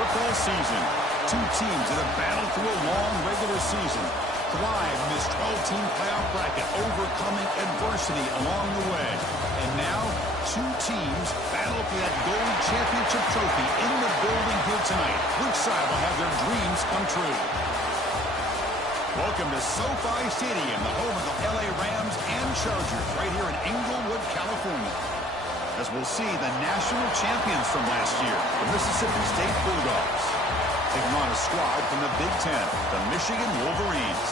football season. Two teams that have battled through a long regular season, thrived in this 12-team playoff bracket, overcoming adversity along the way. And now, two teams battle for that gold championship trophy in the building here tonight. Which side will have their dreams come true? Welcome to SoFi Stadium, the home of the LA Rams and Chargers, right here in Inglewood, California. As we'll see the national champions from last year, the Mississippi State Bulldogs, taking on a squad from the Big Ten, the Michigan Wolverines.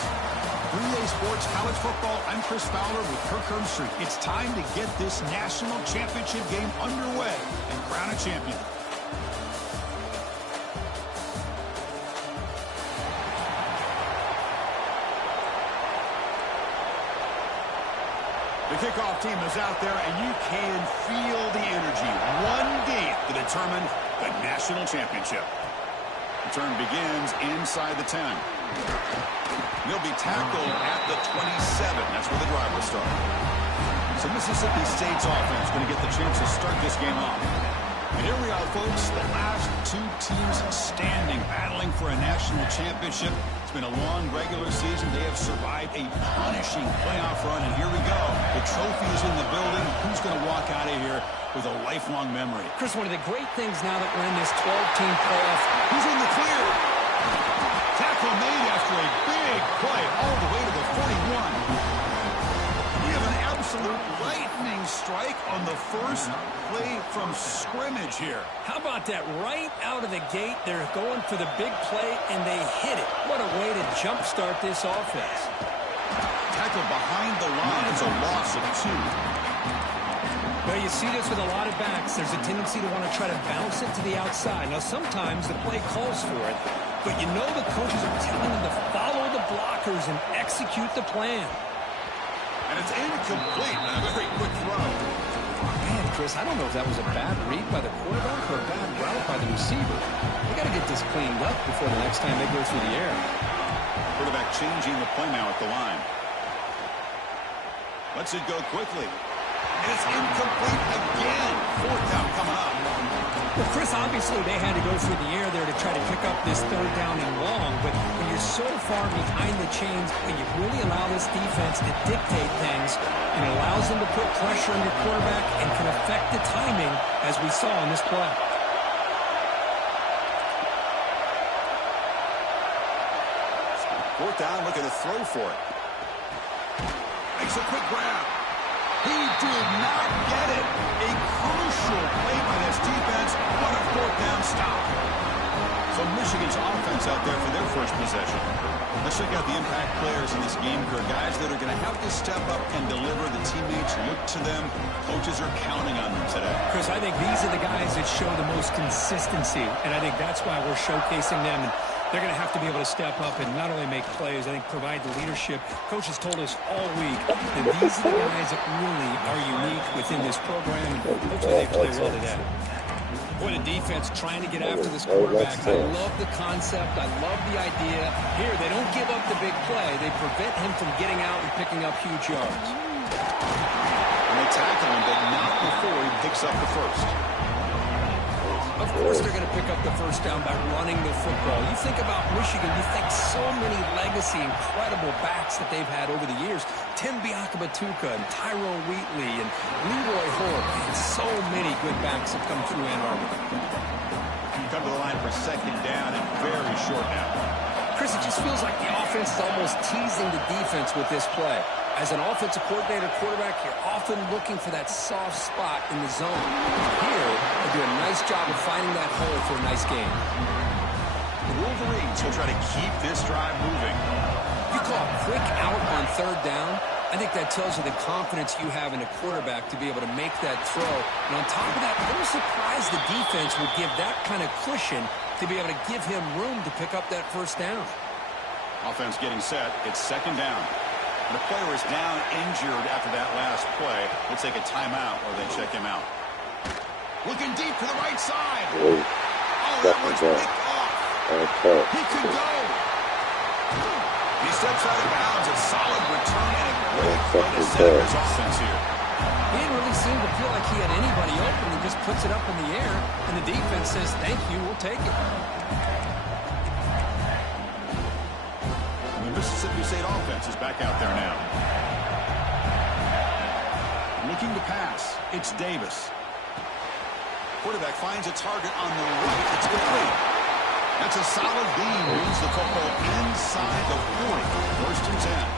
3A Sports College Football, I'm Chris Fowler with Kirk Herbstreit. It's time to get this national championship game underway and crown a champion. The kickoff team is out there, and you can feel the energy. One game to determine the national championship. The turn begins inside the 10. He'll be tackled at the 27. That's where the drive will start. So Mississippi State's offense going to get the chance to start this game off. And here we are, folks, the last two teams standing, battling for a national championship. It's been a long regular season. They have survived a punishing playoff run, and here we go. The trophy is in the building. Who's going to walk out of here with a lifelong memory? Chris, one of the great things now that we're in this 12-team playoff. Who's in the clear? Tackle made after a big play all the way to the 41. We have an absolute lightning strike on the first play from scrimmage here. How about that? Right out of the gate, they're going for the big play, and they hit it. What a way to jumpstart this offense. Tackle behind the line. It's a loss of 2. Well, you see this with a lot of backs. There's a tendency to want to try to bounce it to the outside. Now, sometimes the play calls for it, but you know the coaches are telling them to follow the blockers and execute the plan. And it's incomplete. A very quick throw. Man, Chris, I don't know if that was a bad read by the quarterback or a bad route by the receiver. They got to get this cleaned up before the next time they go through the air. Quarterback changing the play now at the line. Lets it go quickly. And it's incomplete again. 4th down coming up. Well, Chris, obviously they had to go through the air there to try to pick up this 3rd down and long, but when you're so far behind the chains, when you really allow this defense to dictate things, and it allows them to put pressure on your quarterback and can affect the timing, as we saw in this play. 4th down, looking to throw for it. Makes a quick grab. He did not get it. A crucial play by this defense. What a 4th down stop. So Michigan's offense out there for their first possession. Let's check out the impact players in this game here. Guys that are going to have to step up and deliver. The teammates look to them. Coaches are counting on them today. Chris, I think these are the guys that show the most consistency, and I think that's why we're showcasing them. And they're going to have to be able to step up and not only make plays, I think provide the leadership. Coaches told us all week that these are the guys that really are unique within this program, and hopefully they play well today. Boy, the defense trying to get after this quarterback. I love the concept. I love the idea. Here, they don't give up the big play. They prevent him from getting out and picking up huge yards. And they tackle him, but not before he picks up the first. Of course they're going to pick up the 1st down by running the football. You think about Michigan, you think so many legacy, incredible backs that they've had over the years. Tim Biakabatuka and Tyrone Wheatley and Leroy Hoare. And so many good backs have come through Ann Arbor. You come to the line for 2nd down and very short now. Chris, it just feels like the offense is almost teasing the defense with this play. As an offensive coordinator, quarterback, you're often looking for that soft spot in the zone. Here, they do a nice job of finding that hole for a nice game. The Wolverines will try to keep this drive moving. You call a quick out on 3rd down. I think that tells you the confidence you have in a quarterback to be able to make that throw. And on top of that, I'm surprised the defense would give that kind of cushion to be able to give him room to pick up that 1st down. Offense getting set. It's 2nd down. The player is down injured after that last play. We'll take a timeout or they check him out. Looking deep to the right side. Oh, that one's picked off. He could go. He steps out of bounds. A solid return and a great way to set up his offense here. He didn't really seem to feel like he had anybody open. He just puts it up in the air, and the defense says, thank you, we'll take it. The Mississippi State offense is back out there now. Looking to pass. It's Davis. Quarterback finds a target on the right. It's complete. That's a solid gain. Moves the football inside the 40. First and 10.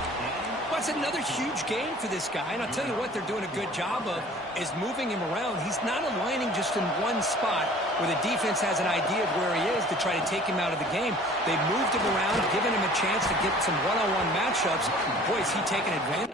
That's another huge game for this guy, and I'll tell you what they're doing a good job of is moving him around. He's not aligning just in one spot where the defense has an idea of where he is to try to take him out of the game. They've moved him around, given him a chance to get some one-on-one matchups. Boy, is he taking advantage.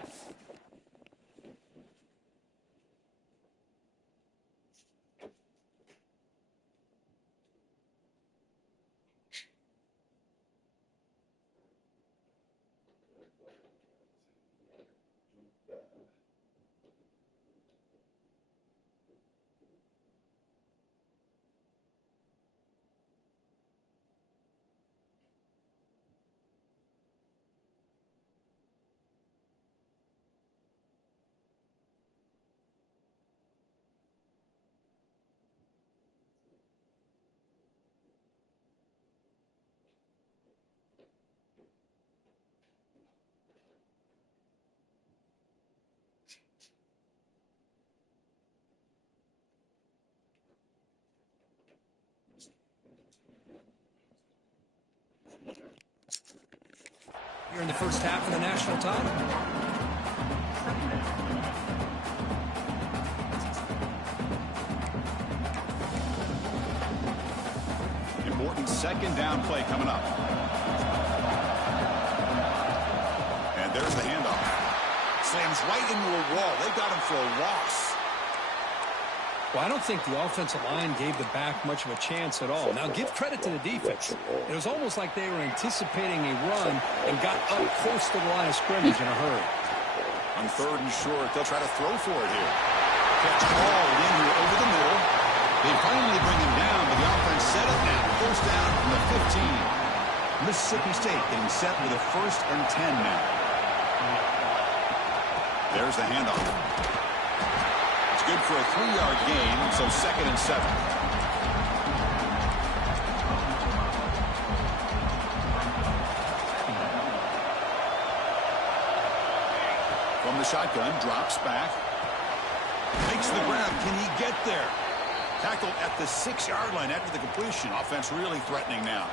Here in the first half of the national title. Important second down play coming up. And there's the handoff. Slams right into a wall. They got him for a loss. Well, I don't think the offensive line gave the back much of a chance at all. Now, give credit to the defense. It was almost like they were anticipating a run and got up close to the line of scrimmage in a hurry. On third and short, they'll try to throw for it here. Catch hauled in here over the middle. They finally bring him down, but the offense set up now. First down from the 15. Mississippi State getting set with a 1st and 10 now. There's the handoff. Good for a 3-yard gain, so 2nd and 7. From the shotgun, drops back. Makes the grab. Can he get there? Tackled at the 6-yard line after the completion. Offense really threatening now.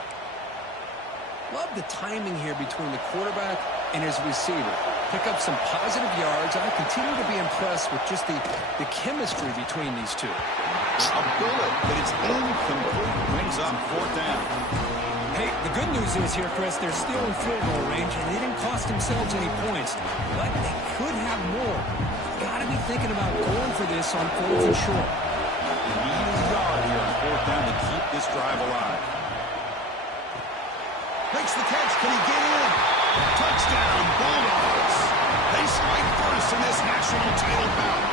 Love the timing here between the quarterback and his receiver. Pick up some positive yards. I continue to be impressed with just the chemistry between these two. A bullet, but it's incomplete. Brings up 4th down. Hey, the good news is here, Chris, they're still in field goal range, and they didn't cost themselves any points. But they could have more. Got to be thinking about going for this on 4th and short. Need a yard here on 4th down to keep this drive alive. Makes the catch. Can he get in? Touchdown, Bulldogs. They strike first in this national title bout.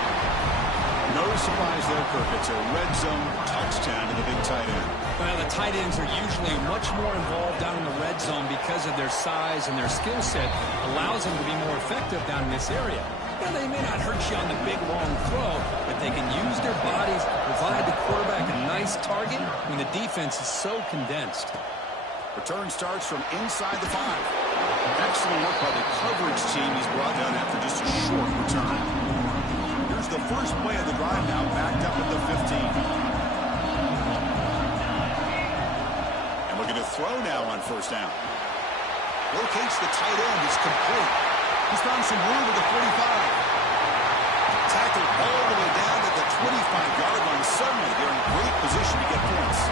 No surprise there, Kirk. It's a red zone touchdown to the big tight end. Well, the tight ends are usually much more involved down in the red zone because of their size and their skill set. Allows them to be more effective down in this area. Now, they may not hurt you on the big, long throw, but they can use their bodies to provide the quarterback a nice target when the defense is so condensed. Return starts from inside the 5. Excellent work by the coverage team. He's brought down after just a short return. Here's the first play of the drive now, backed up at the 15. And we're going to throw now on 1st down. Locates the tight end. It's complete. He's found some room at the 45. Tackled all the way down at the 25-yard line. Suddenly, they're in great position to get points.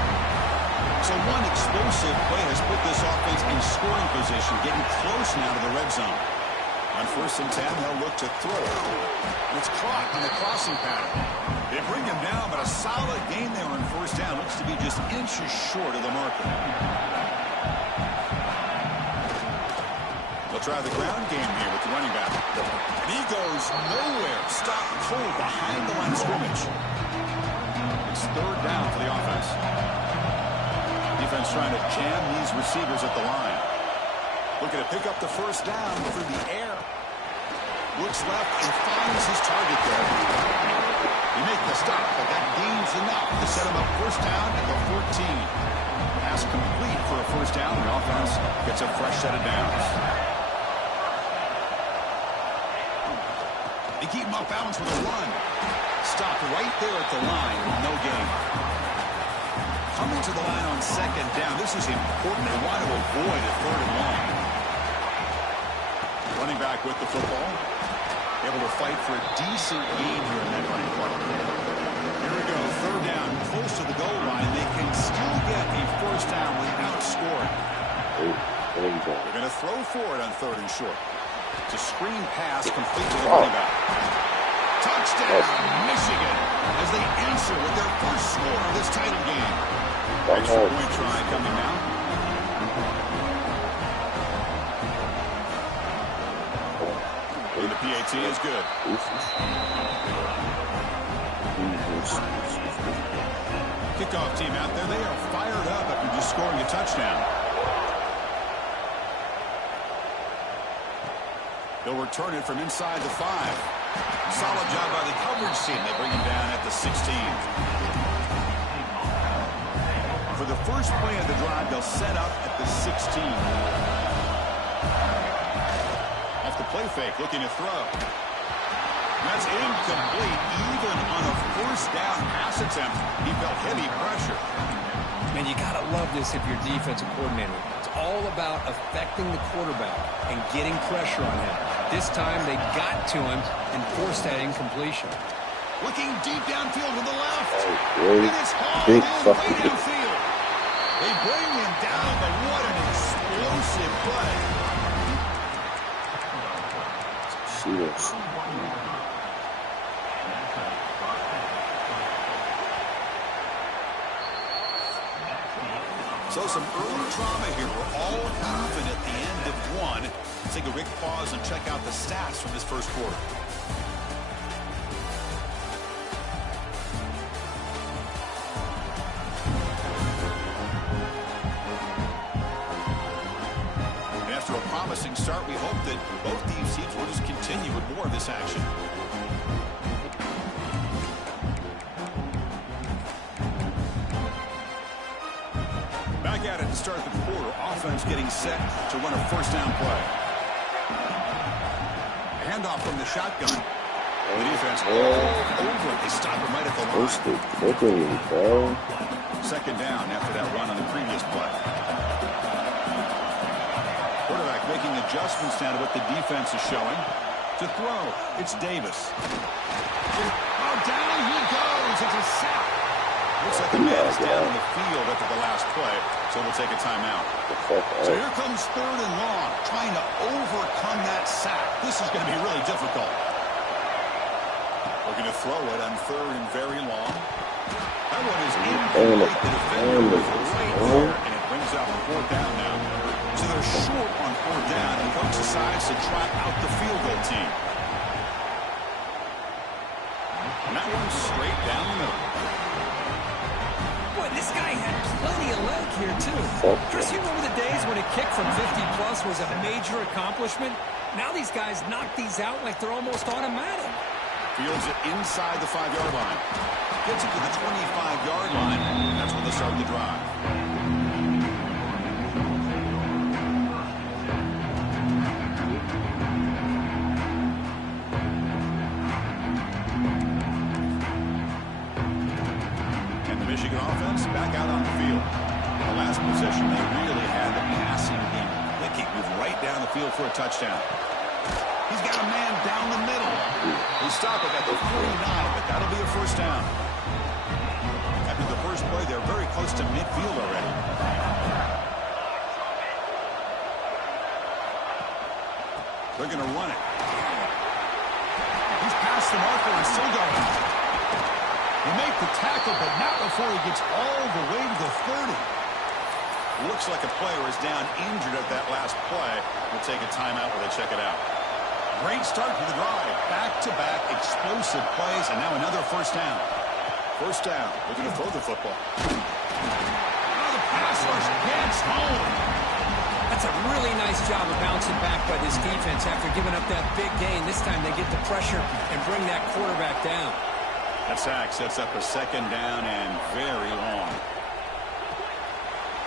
So one explosive play has put this offense in scoring position, getting close now to the red zone. On 1st and 10, they'll look to throw it. It's caught on the crossing pattern. They bring him down, but a solid gain there on 1st down. Looks to be just inches short of the marker. They'll try the ground game here with the running back. And he goes nowhere. Stop cold behind the line of scrimmage. It's 3rd down for the offense. Defense trying to jam these receivers at the line. Looking to pick up the 1st down through the air. Looks left and finds his target there. He makes the stop, but that gains enough to set him up first down at the 14. Pass complete for a first down. The offense gets a fresh set of downs. They keep him off balance with a run. Stopped right there at the line. No gain. Coming to the line on second down. This is important. They want to avoid a third and long. Running back with the football. Able to fight for a decent gain here in that running play. Here we go. Third down. Close to the goal line. They can still get a first down without scoring. They're going to throw for it on third and short. It's a screen pass complete to the running back. Touchdown, Michigan, as they answer with their first score of this title game. Extra point try coming now. And the PAT is good. Kickoff team out there. They are fired up after just scoring a touchdown. They'll return it from inside the 5. Solid job by the coverage team. They bring him down at the 16. For the first play of the drive, they'll set up at the 16. Off the play fake, looking to throw. That's incomplete. Even on a first down pass attempt, he felt heavy pressure. And you got to love this if you're defensive coordinator. It's all about affecting the quarterback and getting pressure on him. This time they got to him and forced that incompletion. Looking deep downfield to the left. It is hauled in way downfield. They bring him down, but what an explosive play. See this. So some early drama here. We're all even at the end of one. Let's take a quick pause and check out the stats from this first quarter. And after a promising start, we hope that both these teams will just continue with more of this action. Back at it to start the quarter. Offense getting set to run a first down play. A handoff from the shotgun. The defense all over. They stop him right at the line. Second down after that run on the previous play. Quarterback making adjustments now to what the defense is showing. To throw, it's Davis. Oh, down he goes. It's a sack. Looks like the man is down in the field after the last play, so we'll take a timeout. So here comes third and long, trying to overcome that sack. This is going to be really difficult. Looking to throw it on third and very long. That one is incomplete. The defender was right there, and it brings up fourth down now. So they're short on fourth down, and coach decides to trot out the field goal team. And that one's straight down the middle. Boy, this guy had plenty of leg here, too. Chris, you remember the days when a kick from 50-plus was a major accomplishment? Now these guys knock these out like they're almost automatic. Fields it inside the 5-yard line. Gets it to the 25-yard line. That's when they start the drive. Michigan offense back out on the field. In the last possession, they really had the passing game clicking. Moved right down the field for a touchdown. He's got a man down the middle. They stop it at the 49, but that'll be a first down. After the first play, they're very close to midfield already. They're going to run it. He's past the marker and still going. He made the tackle, but not before he gets all the way to the 30. Looks like a player is down injured at that last play. We'll take a timeout while they check it out. Great start to the drive. Back-to-back explosive plays, and now another first down. First down. Looking to throw the football. Oh, the pass rush gets home. That's a a really nice job of bouncing back by this defense after giving up that big gain. This time they get the pressure and bring that quarterback down. That sack sets up a second down and very long.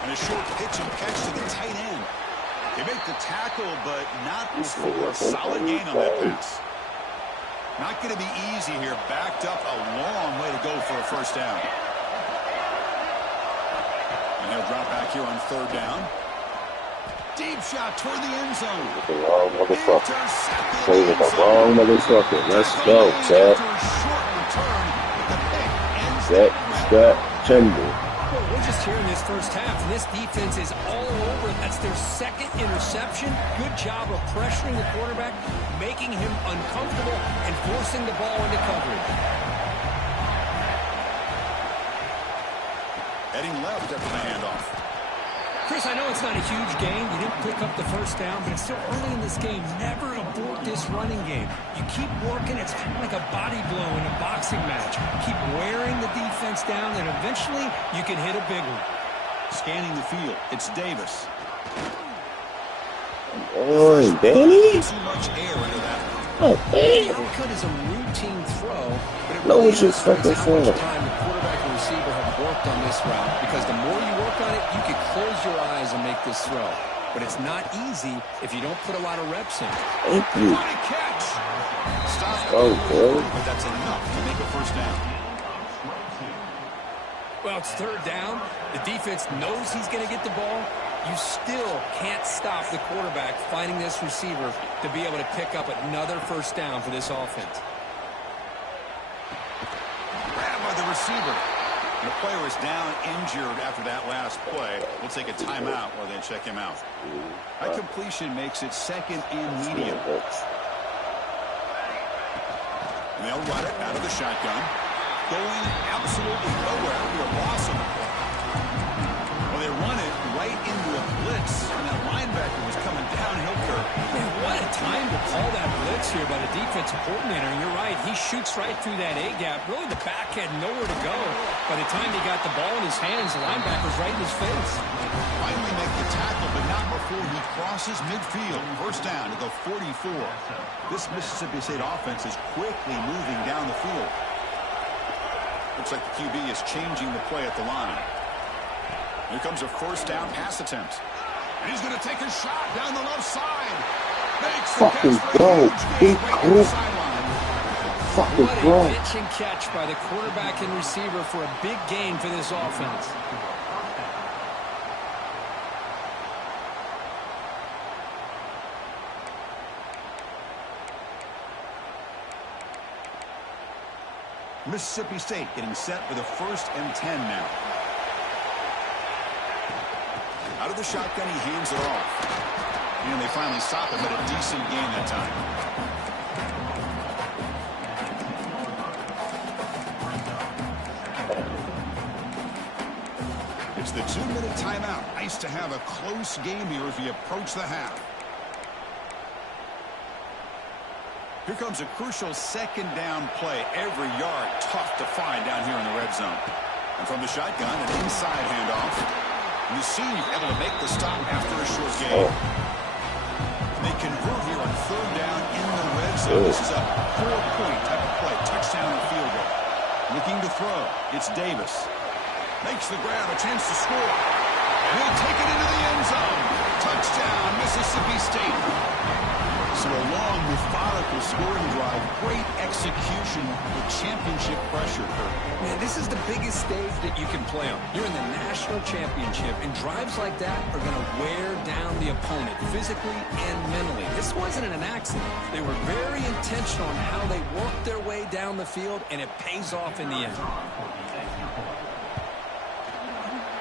And a short pitch and catch to the tight end. They make the tackle, but not before a solid gain on that pass. Not going to be easy here. Backed up a long way to go for a first down. And they'll drop back here on third down. Deep shot toward the end zone. With the wrong motherfucker. Play with the wrong motherfucker. Let's go, Chad. That Timber. Well, we're just here in this first half, and this defense is all over. That's their second interception. Good job of pressuring the quarterback, making him uncomfortable, and forcing the ball into coverage. Heading left after the handoff. Chris, I know it's not a huge gain. You didn't pick up the first down, but it's still early in this game. Never abort this running game. You keep working. It's kind of like a body blow in a boxing match. Keep wearing the defense down, and eventually you can hit a big one. Scanning the field. It's Davis. Oh, Danny? Too much air into that. Oh, The damn. output is a routine throw, but it No, really it's just illustrates fucking how much fun. time the quarterback and receiver have worked on this route, because the more you work on it, you can close your eyes and make this throw. But it's not easy if you don't put a lot of reps in. Thank you. What a catch! Stop. Oh, boy. But that's enough to make a first down. Well, it's third down. The defense knows he's going to get the ball. You still can't stop the quarterback finding this receiver to be able to pick up another first down for this offense. Grabbed by the receiver. And the player is down injured after that last play. We'll take a timeout while they check him out. That completion makes it second and medium. And they'll run it out of the shotgun. Going absolutely nowhere. We are lost on the play. Well, they run it right into a blitz, and that linebacker was coming downhill curve. Man, what a time to call that blitz here by the defensive coordinator. And you're right, he shoots right through that A-gap. Really, the back had nowhere to go. By the time he got the ball in his hands, the linebacker's right in his face. Finally make the tackle, but not before he crosses midfield. First down to the 44. This Mississippi State offense is quickly moving down the field. Looks like the QB is changing the play at the line. Here comes a first down pass attempt. And he's going to take a shot down the left side. Makes the Fucking catch for a go. huge gain Big right to the group. sideline. Fucking What a bro. pitch and catch by the quarterback and receiver for a big gain for this offense. Mississippi State getting set for the 1st and 10 now. Out of the shotgun, he hands it off. And they finally stop him, but a decent gain that time. It's the 2-minute timeout. Nice to have a close game here as we approach the half. Here comes a crucial second down play. Every yard tough to find down here in the red zone. And from the shotgun, an inside handoff. And the senior able to make the stop after a short gain. They convert here on third down in the red zone. This is a 4-point type of play. Touchdown and field goal. Looking to throw. It's Davis. Makes the grab, a chance to score. And he'll take it into the end zone. Touchdown, Mississippi State. So a long, methodical scoring drive. Great execution with championship pressure. Man, this is the biggest stage that you can play on. You're in the national championship, and drives like that are going to wear down the opponent physically and mentally. This wasn't an accident. They were very intentional on how they worked their way down the field, and it pays off in the end.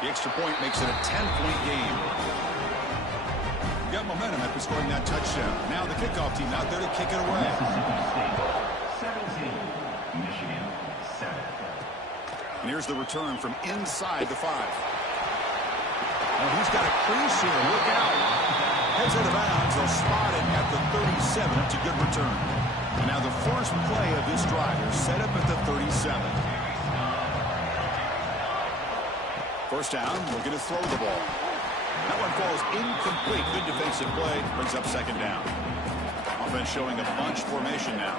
The extra point makes it a 10-point game. Got momentum after scoring that touchdown. Now the kickoff team out there to kick it away. And here's the return from inside the 5. Well, he's got a crease here. Look out. Heads out of bounds. They'll spot it at the 37. It's a good return. And now the first play of this drive is set up at the 37. First down, looking to throw the ball. That one falls incomplete. Good defensive play. Brings up second down. Offense showing a bunch formation now.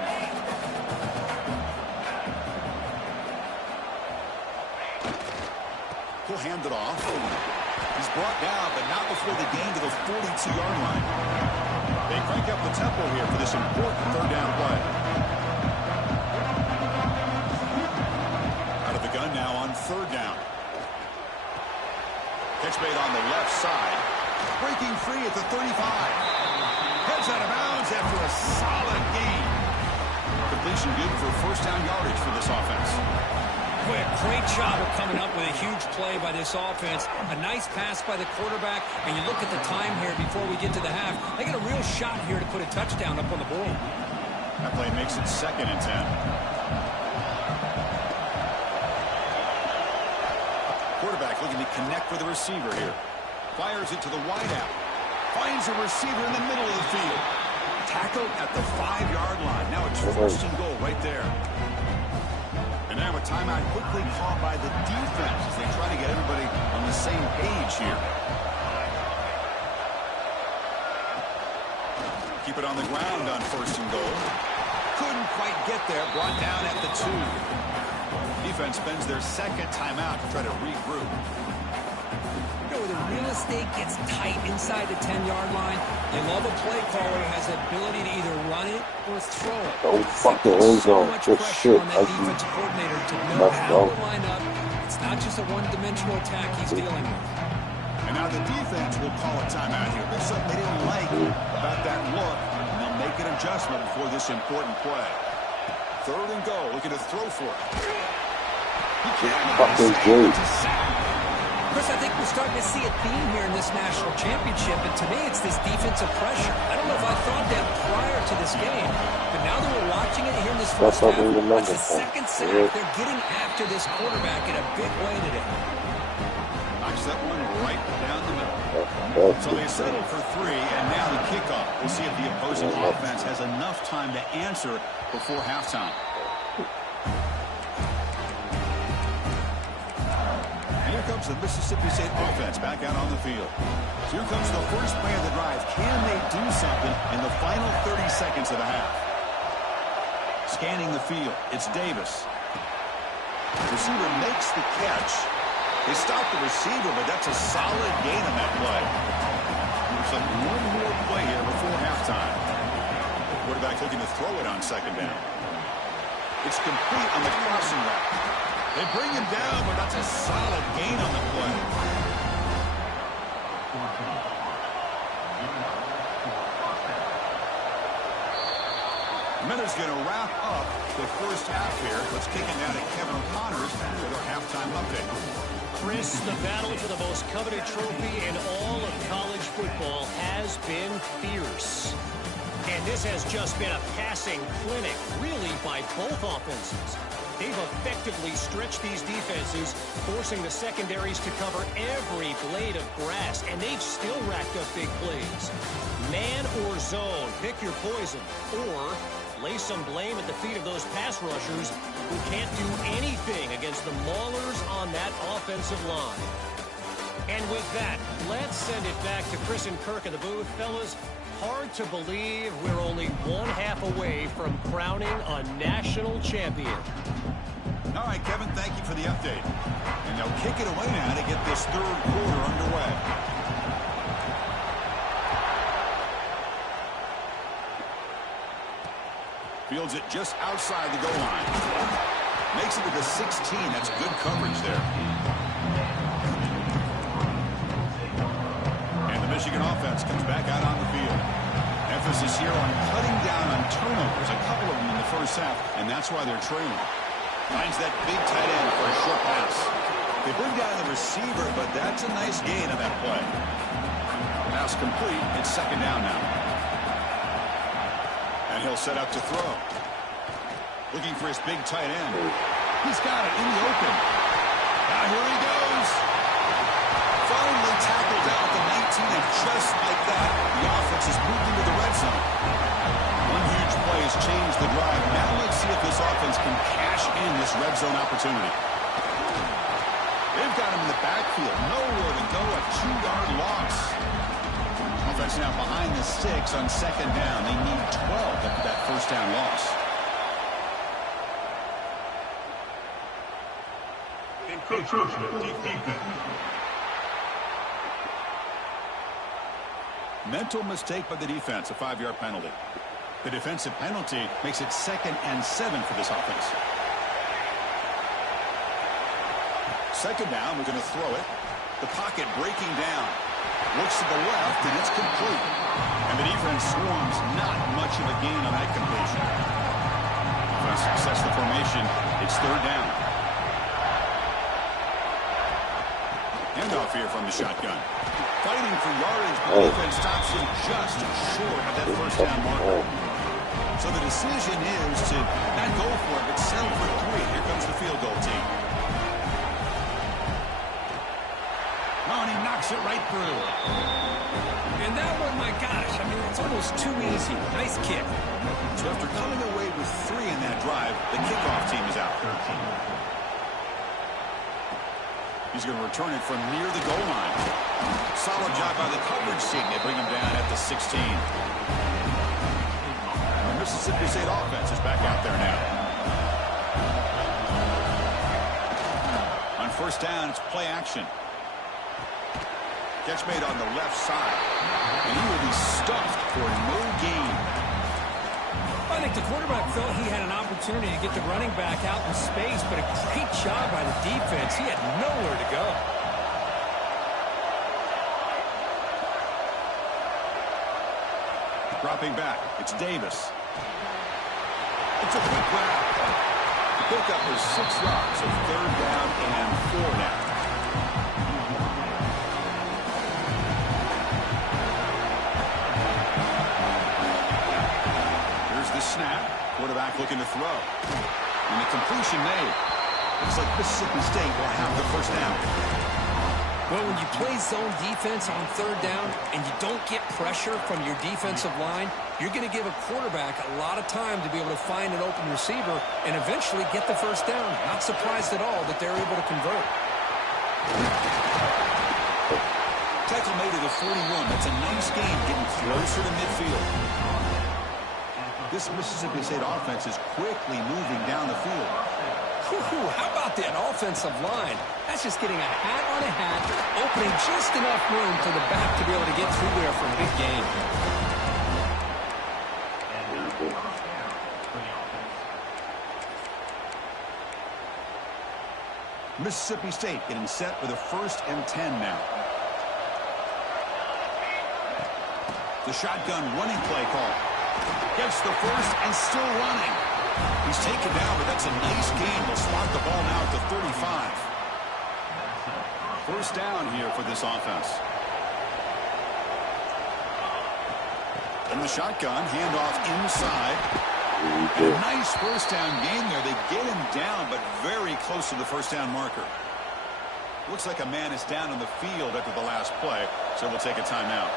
He'll hand it off. He's brought down, but not before the gain to the 42-yard line. They crank up the tempo here for this important third down play. Out of the gun now on third down. Catch made on the left side. Breaking free at the 35. Heads out of bounds after a solid gain. Completion good for first down yardage for this offense. Boy, a great job of coming up with a huge play by this offense. A nice pass by the quarterback. And you look at the time here before we get to the half. They get a real shot here to put a touchdown up on the board. That play makes it 2nd and 10. Quarterback looking to connect with the receiver here. Fires it to the wideout. Finds a receiver in the middle of the field. Tackled at the 5-yard line. Now it's 1st and goal right there. And now a timeout quickly called by the defense as they try to get everybody on the same page here. Keep it on the ground on 1st and goal. Couldn't quite get there. Brought down at the 2. Defense spends their 2nd timeout to try to regroup. You know, the real estate gets tight inside the 10-yard line. You love a play caller who has the ability to either run it or throw it. Don't fuck the end zone. Good shit. On that defensive coordinator to know how to line up. It's not just a one-dimensional attack he's dealing with. And now the defense will call a timeout here. There's something they didn't like about that look, and they'll make an adjustment before this important play. 3rd and goal, looking to throw for it. Fucking great. Chris, I think we're starting to see a theme here in this national championship, and to me, it's this defensive pressure. I don't know if I thought that prior to this game, but now that we're watching it here in this first half, that's the 2nd sack. They're getting after this quarterback in a big way today. Knocks that one right down the middle. So they settle for 3, and now the kickoff. We'll see if the opposing offense has enough time to answer before halftime. Here comes the Mississippi State offense back out on the field. So here comes the first play of the drive. Can they do something in the final 30 seconds of the half? Scanning the field, it's Davis. The receiver makes the catch. They stop the receiver, but that's a solid gain on that play. Looks like one more play here before halftime. Quarterback looking to throw it on 2nd down. It's complete on the crossing route. They bring him down, but that's a solid gain on the play. Miller's going to wrap up the first half here. Let's kick it down to Kevin Connors with our halftime update. Chris, the battle for the most coveted trophy in all of college football has been fierce. And this has just been a passing clinic, really, by both offenses. They've effectively stretched these defenses, forcing the secondaries to cover every blade of grass, and they've still racked up big plays. Man or zone, pick your poison, or lay some blame at the feet of those pass rushers who can't do anything against the maulers on that offensive line. And with that, let's send it back to Chris and Kirk in the booth. Fellas, hard to believe we're only one half away from crowning a national champion. All right, Kevin, thank you for the update. And they'll kick it away now to get this 3rd quarter underway. Fields it just outside the goal line. Makes it to the 16. That's good coverage there. And the Michigan offense comes back out on the field. Emphasis here on cutting down on turnovers, a couple of them in the first half, and that's why they're trailing. Finds that big tight end for a short pass. They bring down the receiver, but that's a nice gain on that play. Pass complete. It's 2nd down now. And he'll set up to throw. Looking for his big tight end. He's got it in the open. Now here he goes. Finally tackled down at the 19, and just like that, the offense has moved into the red zone. One huge play has changed the drive. Now let's see if this offense can cash in this red zone opportunity. They've got him in the backfield. Nowhere to go. A 2-yard loss. Offense now behind the 6 on second down. They need 12 after that first down loss. Mental mistake by the defense, a 5-yard penalty. The defensive penalty makes it 2nd and 7 for this offense. Second down, we're going to throw it. The pocket breaking down. Looks to the left, and it's complete. And the defense swarms, not much of a gain on that completion. Defense sets the formation. It's 3rd down. Handoff here from the shotgun. Fighting for yardage, but the defense stops him just short of that first down marker. So the decision is to not go for it, but settle for 3. Here comes the field goal team. Oh, and he knocks it right through. And that one, my gosh, I mean, it's almost too easy. Nice kick. So after coming away with 3 in that drive, the kickoff team is out. He's going to return it from near the goal line. Solid job by the coverage team. They bring him down at the 16. The Mississippi State offense is back out there now. On first down, it's play action. Catch made on the left side. And he will be stuffed for no gain. I think the quarterback felt he had an opportunity to get the running back out in space, but a great job by the defense. He had nowhere to go. Dropping back, it's Davis. It's a quick grab. The pickup is 6 yards, so 3rd down and 4 now. Snap, quarterback looking to throw. And the completion made. Looks like Mississippi State will have the first down. Well, when you play zone defense on 3rd down and you don't get pressure from your defensive line, you're going to give a quarterback a lot of time to be able to find an open receiver and eventually get the first down. Not surprised at all that they're able to convert. Tackle made at the 41. That's a nice gain, getting closer to midfield. This Mississippi State offense is quickly moving down the field. How about that offensive line? That's just getting a hat on a hat, opening just enough room for the back to be able to get through there for a big gain. Mississippi State getting set with a 1st and 10 now. The shotgun running play call. Gets the first and still running. He's taken down, but that's a nice gain. They'll spot the ball now at the 35. First down here for this offense. In the shotgun, handoff inside. A nice first down gain there. They get him down, but very close to the first down marker. Looks like a man is down on the field after the last play, so we'll take a timeout.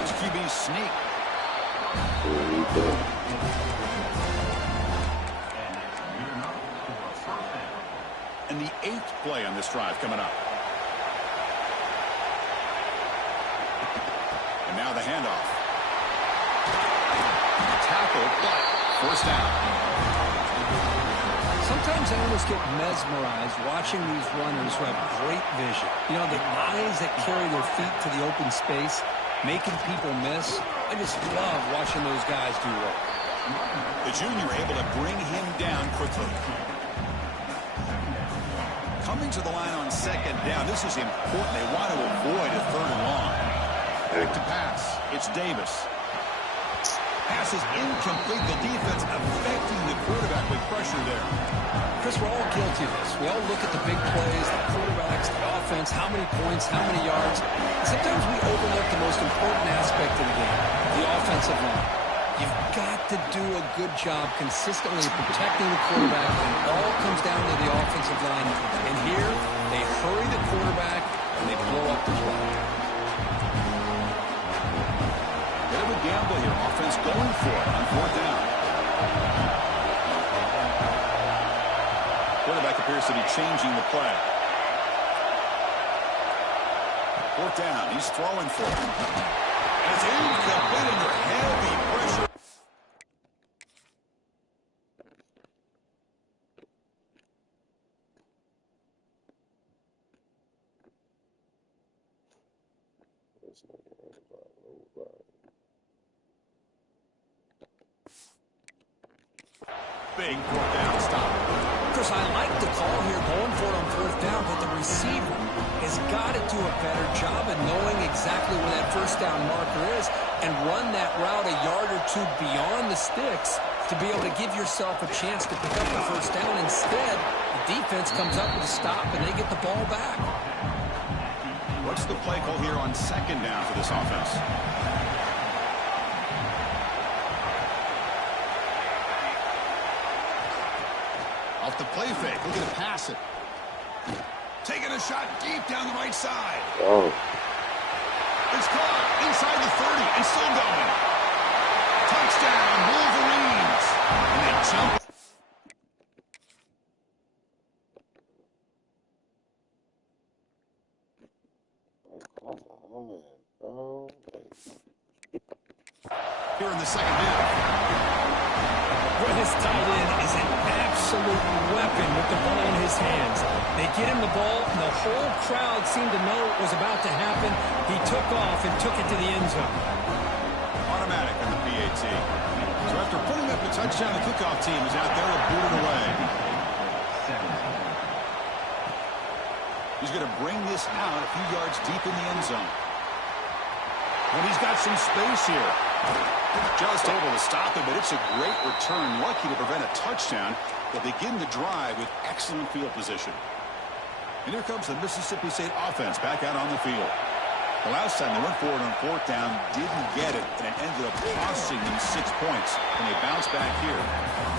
It's QB sneak. And the 8th play on this drive coming up. And now the handoff. Tackle, but first down. Sometimes I almost get mesmerized watching these runners who have great vision. You know, the eyes that carry their feet to the open space, making people miss. I just love watching those guys do work. The junior able to bring him down quickly. Coming to the line on second down. This is important. They want to avoid a 3rd and long. Back to pass. It's Davis. Pass is incomplete. The defense affecting the quarterback with pressure there. Chris, we're all guilty of this. We all look at the big plays, the quarterbacks, the offense, how many points, how many yards. And sometimes we overlook the most important aspect of the game, the offensive line. You've got to do a good job consistently protecting the quarterback, and it all comes down to the offensive line. And here, they hurry the quarterback, and they blow up the play. Bit of a gamble here. Offense going for it on 4th down. Quarterback appears to be changing the play. Fourth down. He's throwing for it. And it's incomplete under heavy pressure. Big fourth down stop. Chris, I like the call here going for it on fourth down, but the receiver has got to do a better job of knowing exactly where that first down marker is and run that route a yard or two beyond the sticks to be able to give yourself a chance to pick up the first down. Instead, the defense comes up with a stop and they get the ball back. What's the play call here on second down for this offense? Off the play fake. Look at it pass it. Taking a shot deep down the right side. Oh. It's caught inside the 30 and still going. Touchdown, Wolverines. And they jump. Here in the second half. Well, his tight end is an absolute weapon with the ball in his hands. They get him the ball, and the whole crowd seemed to know what was about to happen. He took off and took it to the end zone. Automatic on the PAT. So after putting up a touchdown, the kickoff team is out there to boot it away. He's going to bring this out a few yards deep in the end zone. And he's got some space here. Just able to stop it, but it's a great return. Lucky to prevent a touchdown. They'll begin the drive with excellent field position. And here comes the Mississippi State offense back out on the field. The last time they went forward on fourth down, didn't get it, and it ended up costing them 6 points. And they bounce back here.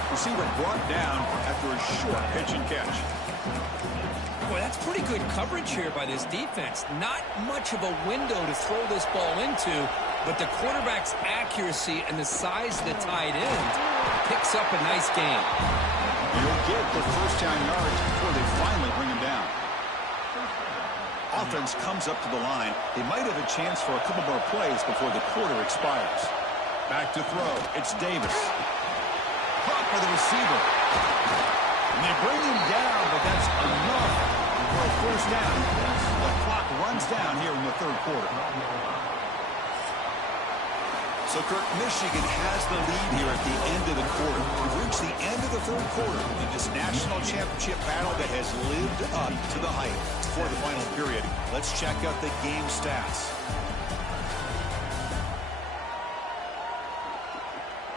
Receiver brought down after a short pitch and catch. Boy, that's pretty good coverage here by this defense. Not much of a window to throw this ball into, but the quarterback's accuracy and the size of the tight end picks up a nice gain. He'll get the first down yards before they finally bring him down. Offense comes up to the line. They might have a chance for a couple more plays before the quarter expires. Back to throw. It's Davis. Caught by the receiver. And they bring him down, but that's enough for a first down. The clock runs down here in the third quarter. So, Kirk, Michigan has the lead here at the end of the quarter. We've reached the end of the third quarter in this national championship battle that has lived up to the hype. For the final period, let's check out the game stats.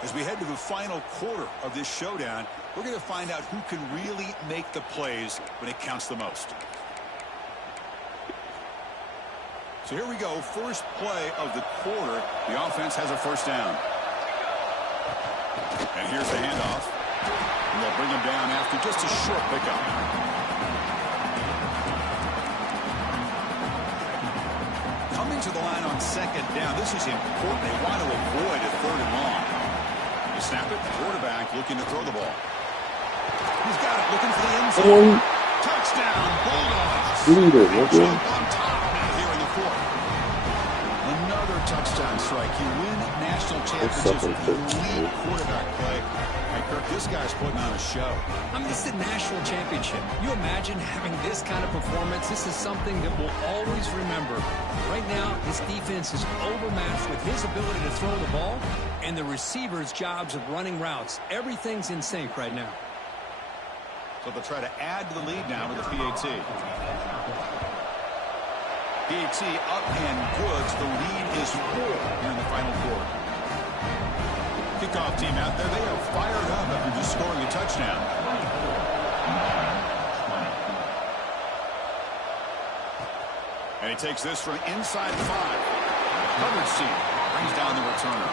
As we head to the final quarter of this showdown, we're going to find out who can really make the plays when it counts the most. So here we go, first play of the quarter. The offense has a first down. And here's the handoff. And they'll bring him down after just a short pickup. Coming to the line on second down. This is important. They want to avoid a third and long. They snap it. Quarterback looking to throw the ball. He's got it. Looking for the end zone. Touchdown, Bulldogs. Jump on top. Another touchdown strike. You win national championships with elite quarterback play. And Kirk, this guy's putting on a show. I mean, this is a national championship. You imagine having this kind of performance? This is something that we'll always remember. Right now, his defense is overmatched with his ability to throw the ball and the receivers' jobs of running routes. Everything's in sync right now. So they'll try to add to the lead now with the PAT. PAT up and good. So the lead is 4 here in the final quarter. Kickoff team out there. They are fired up after just scoring a touchdown. And he takes this from inside 5. Coverage team brings down the returner.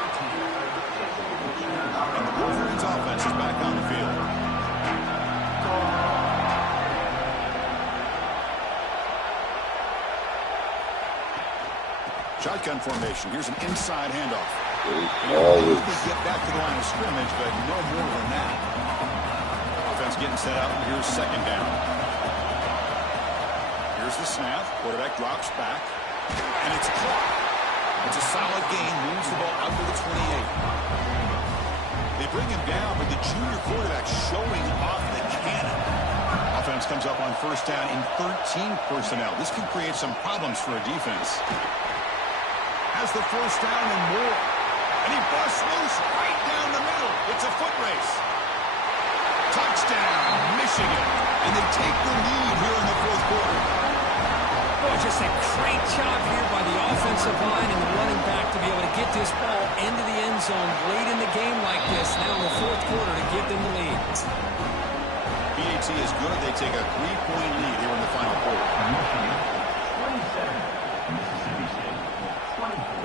And the Wolverines offense is back on the field. Shotgun formation. Here's an inside handoff. They get back to the line of scrimmage, but no more than that. Offense getting set up, and here's second down. Here's the snap. Quarterback drops back. And it's caught. It's a solid gain. Moves the ball out to the 28. They bring him down, but the junior quarterback showing off the cannon. Offense comes up on first down in 13 personnel. This could create some problems for a defense. Has the first down and more. And he busts loose right down the middle. It's a foot race. Touchdown, Michigan. And they take the lead here in the fourth quarter. Oh, just a great job here by the offensive line and the running back to be able to get this ball into the end zone late in the game like this, now in the fourth quarter, to give them the lead. PAT is good. They take a 3-point lead here in the final quarter.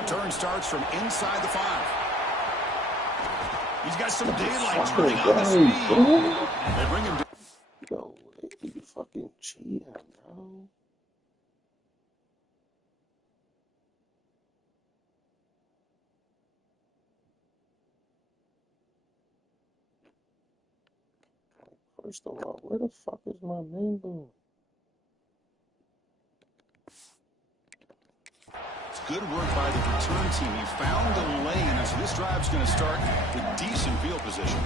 Return starts from inside the 5. He's got some daylight turning on the speed. They bring him down. Yo, you fucking cheating, bro. First of all, where the fuck is my main boom? It's good work by the return team. He found the lane, and so this drive's going to start with decent field position.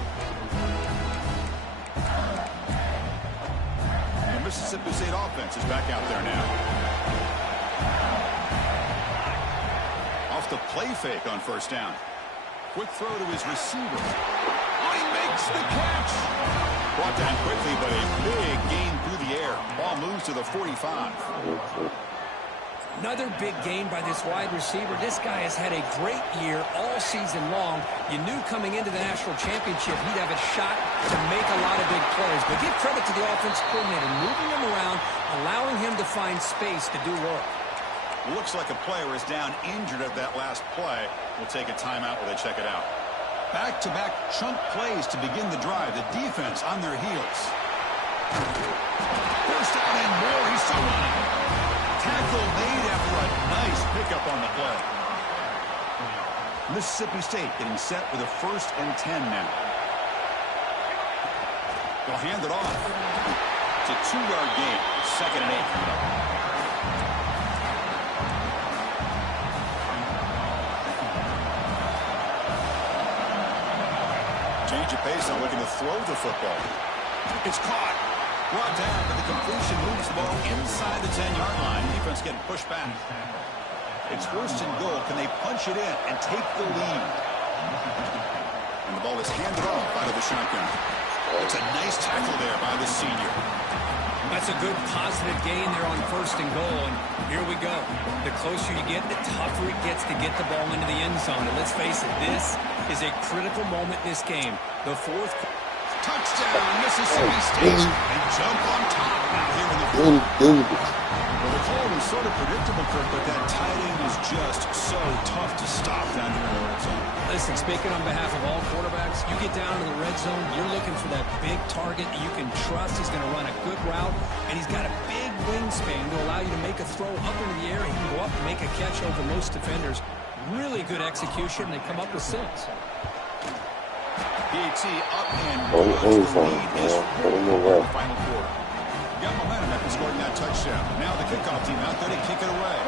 The Mississippi State offense is back out there now. Off the play fake on first down. Quick throw to his receiver. Oh, he makes the catch. Brought down quickly, but a big gain through the air. Ball moves to the 45. Another big gain by this wide receiver. This guy has had a great year all season long. You knew coming into the national championship he'd have a shot to make a lot of big plays. But give credit to the offensive coordinator, moving him around, allowing him to find space to do work. Looks like a player is down injured at that last play. We'll take a timeout while they check it out. Back-to-back chunk plays to begin the drive. The defense on their heels. First down and more. He's still running. Tackle made after a nice pickup on the play. Mississippi State getting set with a 1st and 10 now. They'll hand it off. It's a 2-yard gain. 2nd and 8. Change of pace, now looking to throw the football. It's caught. Brought down, but the completion moves the ball inside the 10-yard line. Defense getting pushed back. It's 1st and goal. Can they punch it in and take the lead? And the ball is handed off out of the shotgun. It's a nice tackle there by the senior. That's a good positive gain there on 1st and goal. And here we go. The closer you get, the tougher it gets to get the ball into the end zone. And let's face it, this is a critical moment in this game. The 4th. Touchdown, Mississippi State. And jump on top now here in the fourth. Well, the call was sort of predictable, Kirk, but that tight end is just so tough to stop down here in the red zone. Listen, speaking on behalf of all quarterbacks, you get down to the red zone, you're looking for that big target that you can trust. He's going to run a good route, and he's got a big wingspan to allow you to make a throw up into the air. He can go up and make a catch over most defenders. Really good execution. They come up with 6. PAT up and goes. The lead is 4 in the final quarter. Got momentum after scoring that touchdown. Now the kickoff team out there to kick it away.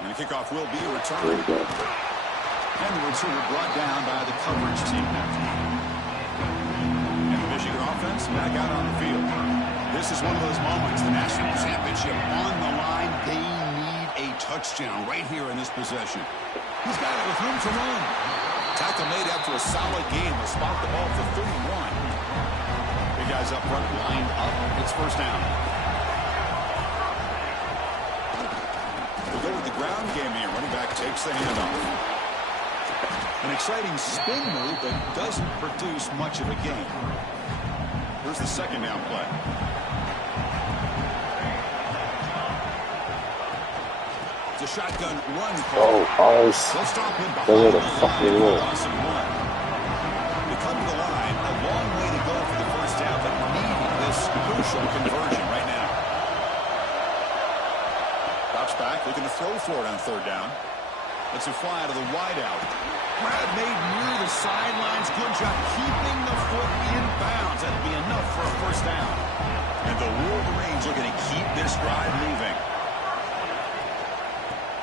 And the kickoff will be a return. And the return brought down by the coverage team now. And the Michigan offense back out on the field. This is one of those moments. The national championship on the line. They need a touchdown right here in this possession. He's got it with room to run. Tackle made after a solid game. Will spot the ball for 31. Big guys up front lined up. It's 1st down. We'll go with the ground game here. Running back takes the handoff. An exciting spin move that doesn't produce much of a gain. Here's the 2nd down play. The shotgun run call. They'll stop him behind the line. Awesome run. They come to the line. A long way to go for the 1st down, but needing this crucial conversion right now. Drops back, looking to throw for it on 3rd down. Lets it fly to the wideout. Grab made near the sidelines. Good job keeping the foot in bounds. That'll be enough for a 1st down. And the Wolverines defense looking to keep this drive moving.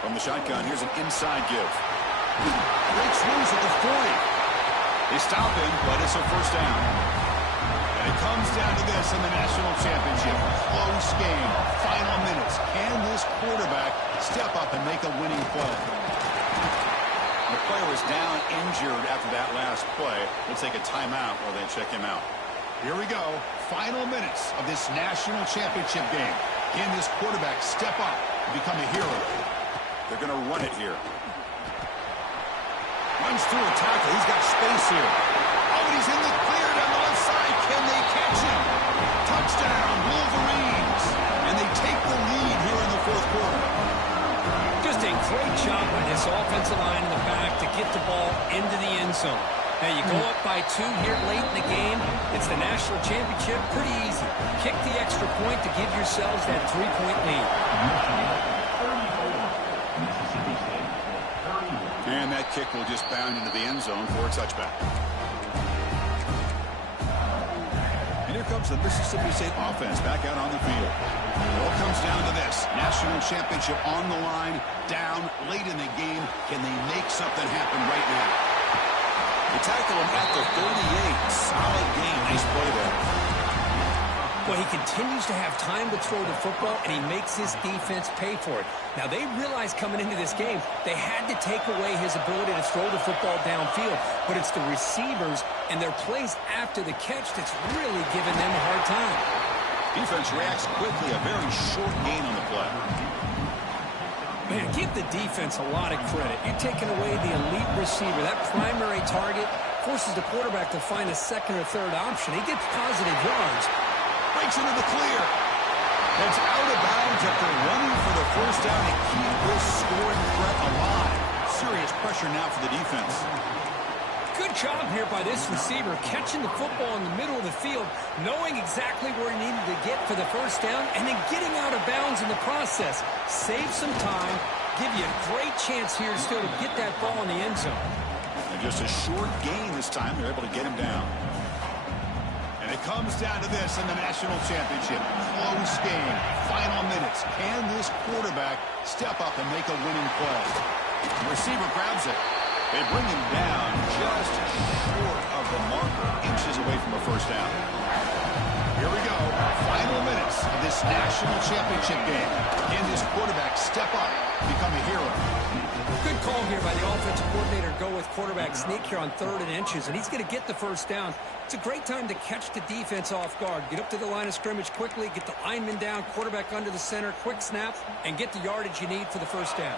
From the shotgun, here's an inside give. Breaks loose at the 40. They stop him, but it's a first down. And it comes down to this in the national championship. Close game, final minutes. Can this quarterback step up and make a winning play? The player was down injured after that last play. We'll take a timeout while they check him out. Here we go. Final minutes of this national championship game. Can this quarterback step up and become a hero? They're going to run it here. Runs through a tackle. He's got space here. Oh, and he's in the clear down the left side. Can they catch him? Touchdown, Wolverines. And they take the lead here in the fourth quarter. Just a great job by this offensive line in the back to get the ball into the end zone. Now, you go up by 2 here late in the game. It's the national championship. Pretty easy. Kick the extra point to give yourselves that 3-point lead. And that kick will just bound into the end zone for a touchback. And here comes the Mississippi State offense back out on the field. It all comes down to this. National championship on the line, down late in the game. Can they make something happen right now? They tackle him at the 38. Solid game. Nice play there. Well, he continues to have time to throw the football, and he makes his defense pay for it. Now, they realized coming into this game they had to take away his ability to throw the football downfield, but it's the receivers and their plays after the catch that's really giving them a hard time. Defense reacts quickly. A very short gain on the play. Man, give the defense a lot of credit. You're taking away the elite receiver. That primary target forces the quarterback to find a second or third option. He gets positive yards. Breaks into the clear. It's out of bounds after running for the first down to keep this scoring threat alive. Serious pressure now for the defense. Good job here by this receiver, catching the football in the middle of the field, knowing exactly where he needed to get for the first down, and then getting out of bounds in the process. Save some time, give you a great chance here still to get that ball in the end zone. And just a short gain this time. They're able to get him down. And it comes down to this in the national championship. Close game, final minutes. Can this quarterback step up and make a winning play? The receiver grabs it. They bring him down just short of the marker, inches away from a first down. Here we go. Final minutes of this national championship game. Can this quarterback step up, become a hero? Good call here by the offensive coordinator. Go with quarterback sneak here on 3rd and inches, and he's going to get the first down. It's a great time to catch the defense off guard. Get up to the line of scrimmage quickly, get the lineman down, quarterback under the center, quick snap, and get the yardage you need for the first down.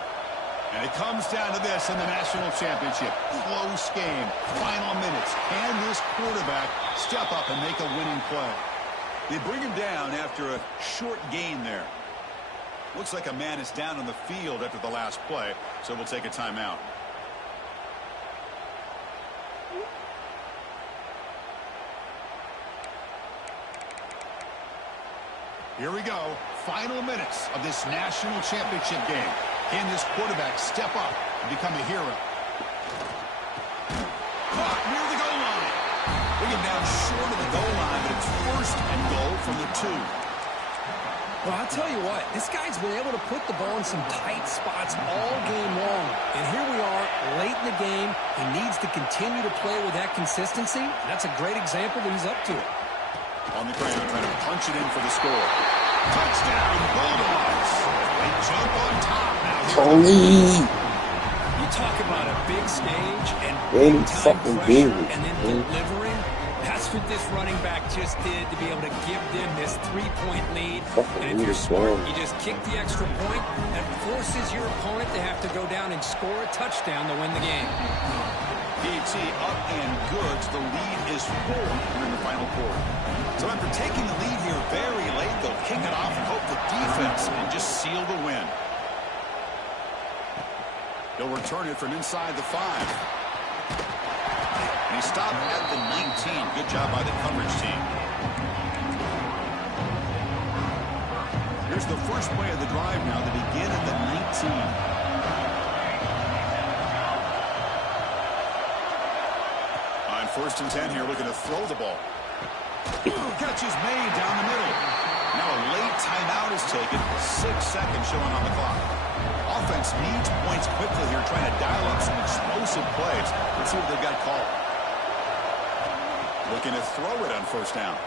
And it comes down to this in the national championship. Close game, final minutes. Can this quarterback step up and make a winning play? They bring him down after a short gain there. Looks like a man is down on the field after the last play, so we'll take a timeout. Here we go. Final minutes of this national championship game. Can this quarterback step up and become a hero? Caught near the goal line. Bring him down short of the goal line, but it's 1st and goal from the 2. Well, I'll tell you what, this guy's been able to put the ball in some tight spots all game long. And here we are, late in the game. He needs to continue to play with that consistency. That's a great example that he's up to it. On the ground, trying to punch it in for the score. Touchdown, Bulldogs. They jump on top now. Tony! You talk about a big stage and Really time fucking pressure big. and then delivering. That's what this running back just did to be able to give them this 3-point lead. And if you're smart, you just kick the extra point. That forces your opponent to have to go down and score a touchdown to win the game. PAT up and good. The lead is 4 here in the final quarter. So after taking the lead here very late, they'll kick it off and hope the defense can just seal the win. They'll return it from inside the 5. And he stopped at the 19. Good job by the coverage team. Here's the first play of the drive now. They begin at the 19. On 1st and 10 here, looking to throw the ball. Catch is made down the middle. Now a late tight Timeout is taken. 6 seconds showing on the clock. Offense needs points quickly here, trying to dial up some explosive plays. Let's see what they've got called. Looking to throw it on first down.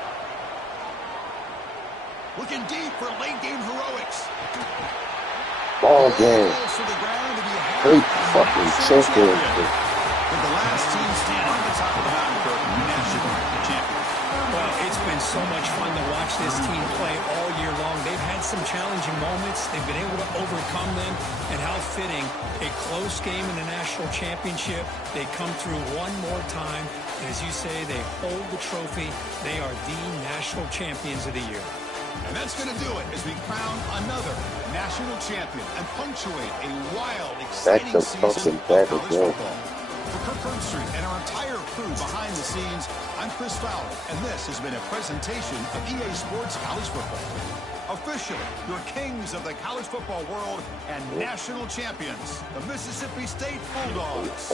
Looking deep for late-game heroics. Ball game. Great fucking champion. With the last team standing on the top of the mountain for national champions. Well, it's been so much fun to watch this team play all year long. They've had some challenging moments. They've been able to overcome them. And how fitting, a close game in the national championship. They come through one more time. And as you say, they hold the trophy. They are the national champions of the year. And that's going to do it as we crown another national champion and punctuate a wild, exciting season of college football. For Kirk Herbstreit and our entire crew behind the scenes, I'm Chris Fowler, and this has been a presentation of EA Sports College Football. Officially, your kings of the college football world and national champions, the Mississippi State Bulldogs.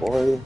Boy.